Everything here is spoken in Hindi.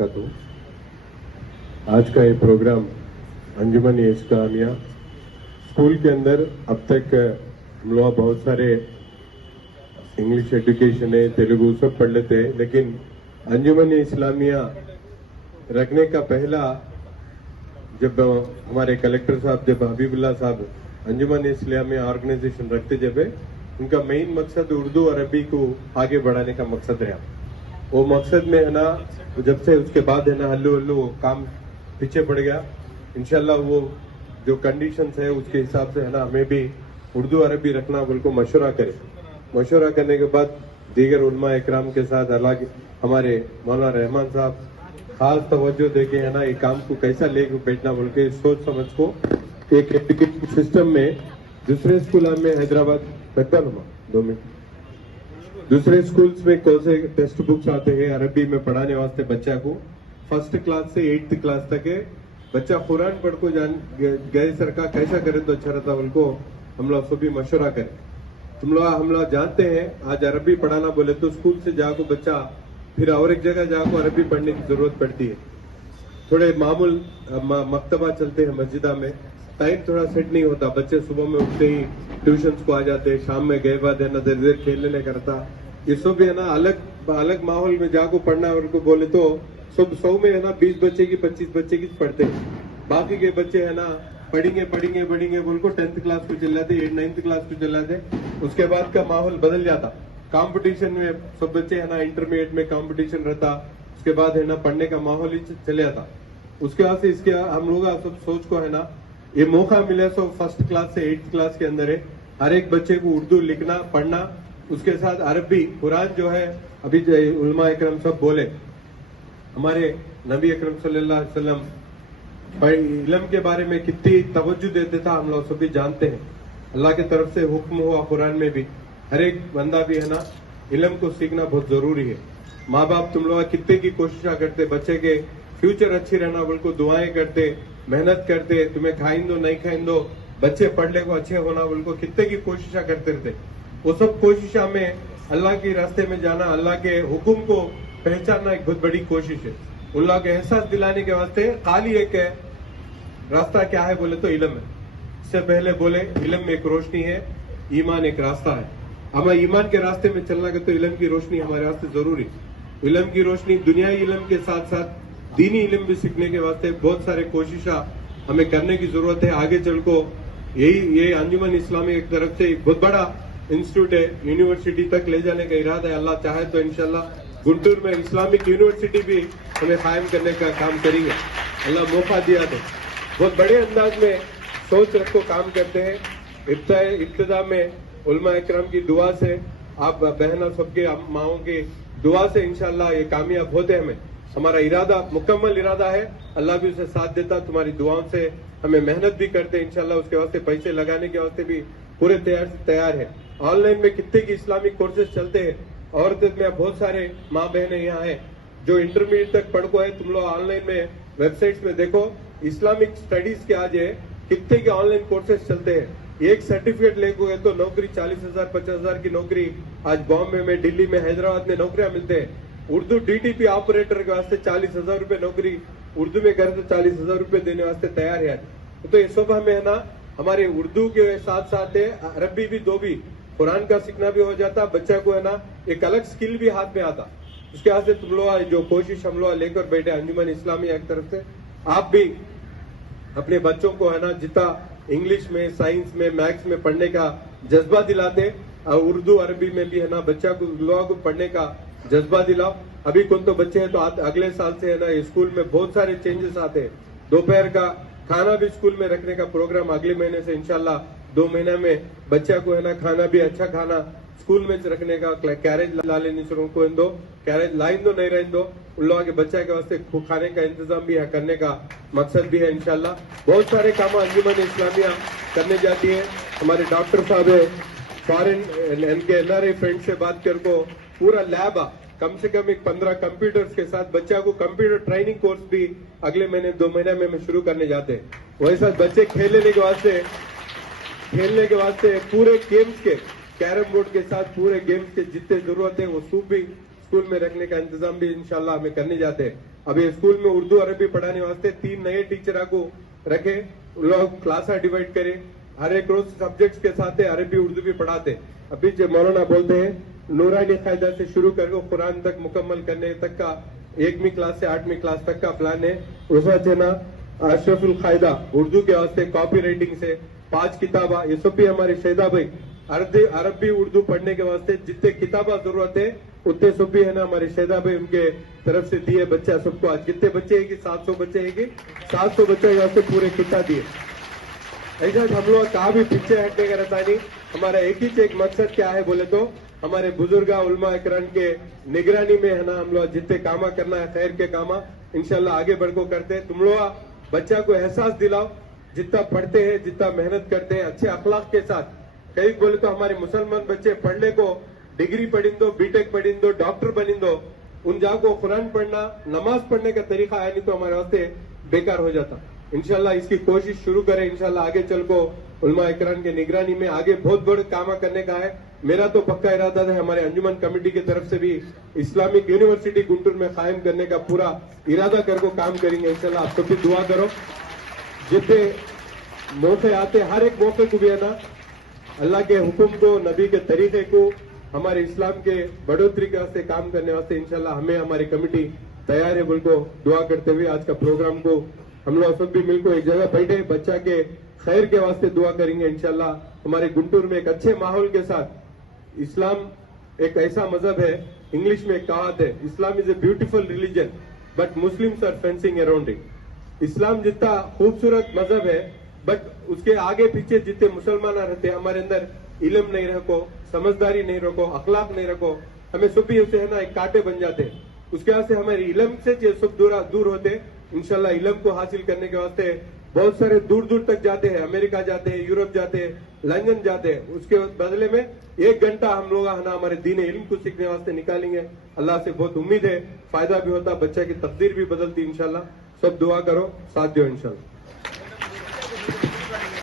बरकत हो। आज का ये प्रोग्राम अंजुमन इस्लामिया स्कूल के अंदर अब तक हम लोग बहुत सारे इंग्लिश एजुकेशन है, तेलुगु सब पढ़ लेते हैं, लेकिन अंजुमन इस्लामिया रखने का पहला जब हमारे कलेक्टर साहब जब हबीबुल्ला साहब अंजुमन इस्लामिया ऑर्गेनाइजेशन रखते जब उनका मेन मकसद उर्दू अरबी को आगे बढ़ाने का मकसद रहा। वो मकसद में है ना जब से उसके बाद है ना हल्लू हल्लू काम पीछे पड़ गया। इंशाल्लाह वो जो कंडीशंस है उसके हिसाब से है ना हमें भी उर्दू अरबी रखना बिल्कुल मशवरा करे। मशवरा करने के बाद दीगर उलमा इकराम के साथ अलग हमारे मौलाना रहमान साहब खास तवज्जो देके है ना ये काम को कैसा लेके बैठना बोल के सोच समझ को एक एजुकेशन सिस्टम में दूसरे स्कूल में हैदराबाद बैठा हुआ 2 मिनट दूसरे स्कूल्स में कौन से टेक्स्ट बुक्स आते हैं अरबी में पढ़ाने वास्ते बच्चा को 1st क्लास से 8th क्लास तक है बच्चा कुरान पढ़ को जान गए सर का कैसा करे तो अच्छा रहता उनको हम लोग सभी मशवरा करें। हम लोग जानते हैं आज अरबी पढ़ाना बोले तो स्कूल से जाको बच्चा फिर और एक जगह जाको अरबी पढ़ने की जरूरत पड़ती है। थोड़े मामूल मकतबा चलते हैं मस्जिदा में टाइम थोड़ा सेट नहीं होता। बच्चे सुबह में उठते ही ट्यूशन को आ जाते हैं, शाम में गए बाद है ना देर देर खेलने करता। ये सब भी है ना अलग माहौल में जाको पढ़ना उनको बोले तो सब 100 में है ना 20 बच्चे की 25 बच्चे की पढ़ते हैं। बाकी के बच्चे है ना पढ़ेंगे बोल को 10th क्लास को चल जाते, 8th 9th क्लास को चल जाते। उसके बाद का माहौल बदल जाता। कंपटीशन में सब बच्चे है ना इंटरमीडिएट में कंपटीशन रहता। उसके बाद है ना पढ़ने का माहौल ही चले जाता। उसके बाद से इसके हम लोग सब सोच को है ना ये मौका मिले तो 1st क्लास से 8th क्लास के अंदर है हर एक बच्चे को उर्दू लिखना पढ़ना, उसके साथ अरबी कुरान जो है अभी उलमा इकरम सब बोले हमारे नबी अकरम सल्लल्लाहु अलैहि वसल्लम इल्म के बारे में कितनी तवज्जो देते था हम लोग सभी जानते हैं। अल्लाह की तरफ से हुक्म हुआ कुरान में भी हर एक बंदा भी है ना इल्म को सीखना बहुत जरूरी है। माँ बाप तुम लोग कितने की कोशिश करते बच्चे के फ्यूचर अच्छी रहना बोल को दुआएं करते मेहनत करते, तुम्हें खाइन दो नहीं खाइन दो बच्चे पढ़ने को अच्छे होना बोल को कितने की कोशिश करते रहते। वो सब कोशिश में अल्लाह के रास्ते में जाना अल्लाह के हुक्म को पहचानना एक बहुत बड़ी कोशिश है। उन लोगों के एहसास दिलाने के वास्ते खाली एक रास्ता क्या है बोले तो इल्म है। इससे पहले बोले इल्म में एक रोशनी है, ईमान एक रास्ता है। हमें ईमान के रास्ते में चलना के तो इल्म की रोशनी हमारे वास्ते जरूरी। इल्म की रोशनी दुनियाई इल्म के साथ साथ दीनी इल्म भी सीखने के वास्ते बहुत सारे कोशिशा हमें करने की जरूरत है। आगे चल को ये अंजुमन इस्लामी एक तरफ से एक बहुत बड़ा इंस्टीट्यूट है, यूनिवर्सिटी तक ले जाने का इरादा है। अल्लाह चाहे तो इंशाल्लाह गुंटूर में इस्लामिक यूनिवर्सिटी भी हमें कायम करने का काम करेंगे। अल्लाह मौका दिया तो बहुत बड़े अंदाज में सोच रखो काम करते हैं। इब्तिदा में उलमा इकराम की दुआ से आप बहनों सबके माओं की दुआ से इंशाल्लाह ये कामयाब होते हैं। हमारा इरादा मुकम्मल इरादा है, अल्लाह भी उसे साथ देता। तुम्हारी दुआओं से हमें मेहनत भी करते हैं इंशाल्लाह। उसके वास्ते पैसे लगाने के वास्ते भी पूरे तैयार है। ऑनलाइन में कितने की इस्लामिक कोर्सेज चलते हैं और में बहुत सारे माँ बहने यहाँ है जो इंटरमीडिएट तक पढ़ को है। तुम लोग ऑनलाइन में वेबसाइट्स में देखो इस्लामिक स्टडीज के आज है कितने के ऑनलाइन कोर्सेज चलते हैं। एक सर्टिफिकेट लेको है तो नौकरी 40,000 50,000 की नौकरी आज बॉम्बे में दिल्ली में हैदराबाद में नौकरियां मिलते हैं। उर्दू डीटीपी ऑपरेटर के वास्ते 40,000 रुपए नौकरी उर्दू में करे तो 40,000 रुपए देने वास्ते तैयार है। तो ये सब हमें है ना हमारे उर्दू के साथ साथ है अरबी भी दो भी कुरान का सीखना भी हो जाता। बच्चा को है ना एक अलग स्किल भी हाथ में आता। उसके वास्ते तुम लोग जो कोशिश हम लोग लेकर बैठे अंजुमन इस्लामी एक तरफ से आप भी अपने बच्चों को है ना जितना इंग्लिश में साइंस में मैथ्स में पढ़ने का जज्बा दिलाते और उर्दू अरबी में भी है ना बच्चा को लोगों को पढ़ने का जज्बा दिलाओ। अभी कौन तो बच्चे हैं तो अगले साल से है ना स्कूल में बहुत सारे चेंजेस आते हैं। दोपहर का खाना भी स्कूल में रखने का प्रोग्राम अगले महीने से इंशाल्लाह 2 महीने में बच्चा को है ना खाना भी अच्छा खाना स्कूल में रखने का कैरेज ला लेनी शुरू को दो कैरेज लाइन दो नहीं रहने दो उन लोगों के बच्चा के वास्ते खाने का इंतजाम भी करने का मकसद भी है इंशाल्लाह। बहुत सारे काम अंजुमन इस्लामिया करने जाती है। हमारे डॉक्टर साहब है फॉरेन इनके एनआरआई फ्रेंड से बात कर को पूरा लैब कम से कम एक 15 कंप्यूटर्स के साथ बच्चा को कंप्यूटर ट्रेनिंग कोर्स भी अगले महीने 2 महीने में शुरू करने जाते हैं। वैसा बच्चे खेलने के वास्ते पूरे गेम्स के कैरम बोर्ड के साथ पूरे गेम्स के जितने जरूरत है वो सब भी स्कूल में रखने का इंतजाम भी इंशाल्लाह हमें करने जाते हैं। अब ये स्कूल में उर्दू अरबी पढ़ाने वास्ते 3 नए टीचर को रखे, लोग क्लासा डिवाइड करे, हर एक रोज सब्जेक्ट्स के साथ अरबी उर्दू भी पढ़ाते। अभी जो मौलाना बोलते हैं नूरानी कायदा से शुरू करके कुरान तक मुकम्मल करने तक का 1वीं क्लास से 8वीं क्लास तक का प्लान है। उसका चना अशरफुल कायदा उर्दू के वास्ते कॉपी राइटिंग से 5 किताबा, ये सब भी हमारे शहीदा भाई अरबी उर्दू पढ़ने के वास्ते जितने किताबा जरूरत है उतने सब भी है ना हमारे शहीदा भाई उनके तरफ से दिए बच्चा सबको। आज कितने बच्चे है कि 700 बच्चे है कि 700 बच्चे वास्ते पूरे किताब दिए। ऐसा हम लोग कहा भी पीछे हटने का रहता नहीं। हमारा एक ही एक मकसद क्या है बोले तो हमारे बुजुर्ग उलमा इकराम के निगरानी में है ना हम लोग जितने कामा करना है खैर के कामा इंशाल्लाह आगे बढ़ को करते हैं। तुम लोग बच्चा को एहसास दिलाओ, जितना पढ़ते हैं जितना मेहनत करते हैं अच्छे अखलाक के साथ। कई बोले तो हमारे मुसलमान बच्चे पढ़ने को डिग्री पढ़िंदो, बीटेक पढ़िंदो, डॉक्टर बनिंदो, उन जाको कुरान पढ़ना नमाज पढ़ने का तरीका आया नहीं तो हमारे वास्ते बेकार हो जाता। इंशाल्लाह इसकी कोशिश शुरू करें। इंशाल्लाह आगे चल को उलमा इकराम के निगरानी में आगे बहुत बड़ा काम करने का है। मेरा तो पक्का इरादा है, हमारे अंजुमन कमेटी की तरफ से भी इस्लामिक यूनिवर्सिटी गुंटूर में कायम करने का पूरा इरादा करके काम करेंगे। इंशाल्लाह आप सबकी दुआ करो। जितने मौके आते हर एक मौके को भी है ना अल्लाह के हुक्म को, नबी के तरीके को, हमारे इस्लाम के बढ़ोतरी के वास्ते काम करने वास्ते इंशाल्लाह हमें हमारी कमेटी तैयार है बोल को दुआ करते हुए आज का प्रोग्राम को हम लोग सब भी मिलकर एक जगह बैठे बच्चा के खैर के वास्ते दुआ करेंगे। इंशाल्लाह हमारे गुंटूर में एक अच्छे माहौल के साथ, इस्लाम एक ऐसा मजहब है, इंग्लिश में एक कहावत है, Islam is a beautiful religion but Muslims are fencing around it. इस्लाम जितना खूबसूरत मजहब है बट उसके आगे पीछे जितने मुसलमान रहते हैं हमारे अंदर इल्म नहीं रखो, समझदारी नहीं रखो, अखलाक नहीं रखो, हमें सब भी उसे है ना एक कांटे बन जाते हैं। उसके वास्ते हमारे इल्म से ये सब दूर होते। इंशाल्लाह इल्म को हासिल करने के वास्ते बहुत सारे दूर दूर तक जाते हैं, अमेरिका जाते हैं, यूरोप जाते हैं, लंदन जाते हैं। उसके बदले में 1 घंटा हम लोग है ना हमारे दीन इल्म को सीखने वास्ते निकालेंगे। अल्लाह से बहुत उम्मीद है, फायदा भी होता, बच्चा की तकदीर भी बदलती। इंशाल्लाह सब दुआ करो, साथ दो इंशाल्लाह।